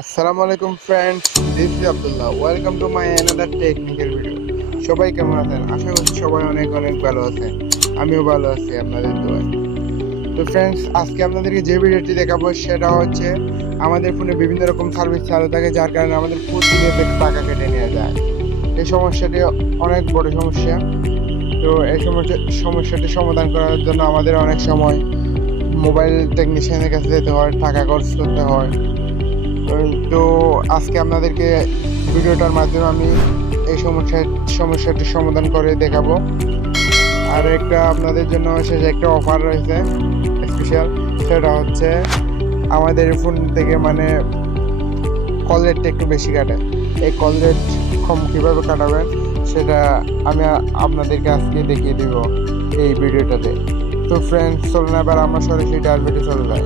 Assalamualaikum friends, this is Abdullah. Welcome to my another technical video. সবাই কেমন আছেন? আশা করছি সবাই অনেক অনেক ভালো আছেন। আমিও ভালো আছি আপনাদের দোয়ায়। তো ফ্রেন্ডস, আজকে আপনাদেরকে যে ভিডিওটি দেখাবো সেটা হচ্ছে আমাদের ফোনে বিভিন্ন রকম সার্ভিস চালু থাকে, যার কারণে আমাদের প্রতিনিয়ত টাকা কেটে নেওয়া যায়। এই সমস্যাটি অনেক বড় সমস্যা। তো এই সমস্যাটি সমাধান করার জন্য আমাদের অনেক সময় মোবাইল টেকনিশিয়ানের কাছে যেতে হয়, টাকা খরচ করতে হয়। তো আজকে আপনাদেরকে ভিডিওটার মাধ্যমে আমি এই সমস্যাটি সমাধান করে দেখাবো। আর একটা আপনাদের জন্য শেষে একটা অফার রয়েছে স্পেশাল, সেটা হচ্ছে আমাদের ফোন থেকে কল রেটটা একটু বেশি কাটে। এই কল রেট কম কীভাবে কাটাবেন সেটা আমি আপনাদেরকে আজকে দেখিয়ে দেব এই ভিডিওটাতে। তো ফ্রেন্ডস, চলুন এবার আমরা সরাসরি ডায়াবেটে চলে যাই।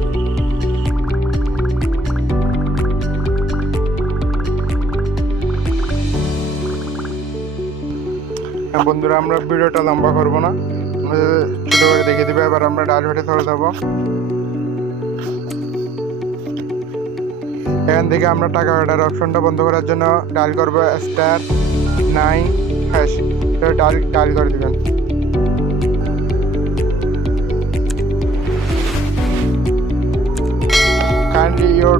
বন্ধুরা, আমরা ভিডিওটা লম্বা করবো না, ছোট করে দেখিয়ে দিবে। এবার আমরা ডায়াবেটে চলে যাবো। এখান থেকে আমরা টাকা কাটার অপশনটা বন্ধ করার জন্য ডায়াল করবো *9#, ডায়াল করে দিবেন। Kindly you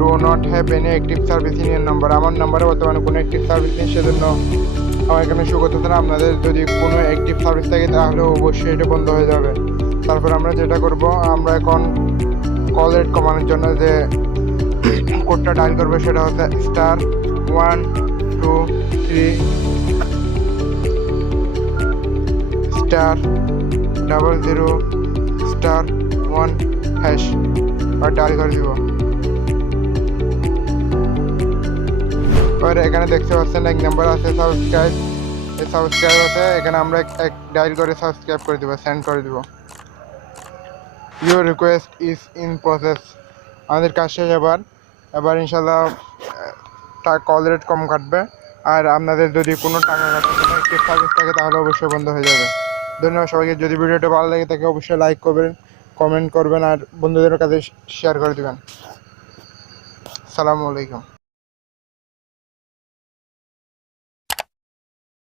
do not have any active service in your number. আমার নাম্বারে বর্তমানে কোনো অ্যাক্টিভ সার্ভিস নেই, সেজন্য আমার এখানে শো করতেছে না। আপনাদের যদি কোনো অ্যাক্টিভ সার্ভিস থাকে তাহলে অবশ্যই এটা বন্ধ হয়ে যাবে। তারপর আমরা যেটা করব, আমরা এখন কল রেট কমানোর জন্য যে কোডটা ডায়াল করবো সেটা হচ্ছে *123*00*1# আর ডায়াল করে দিব। এবার এখানে দেখতে পাচ্ছেন এক নাম্বার আছে সাবস্ক্রাইব। এই সাবস্ক্রাইব আছে, এখানে আমরা এক ডায়াল করে সাবস্ক্রাইব করে দিব, সেন্ড করে দিব। Your request is in process. আমাদের কাজ শেষ। এবার ইনশাল্লাহ কল রেট কম কাটবে। আর আপনাদের যদি কোনো টাকা কাটার জন্য একটি সার্ভিস থাকে তাহলে অবশ্যই বন্ধ হয়ে যাবে। ধন্যবাদ সবাইকে। যদি ভিডিওটা ভালো লাগে তাকে অবশ্যই লাইক করবেন, কমেন্ট করবেন আর বন্ধুদের কাছে শেয়ার করে দেবেন। আসসালামু আলাইকুম।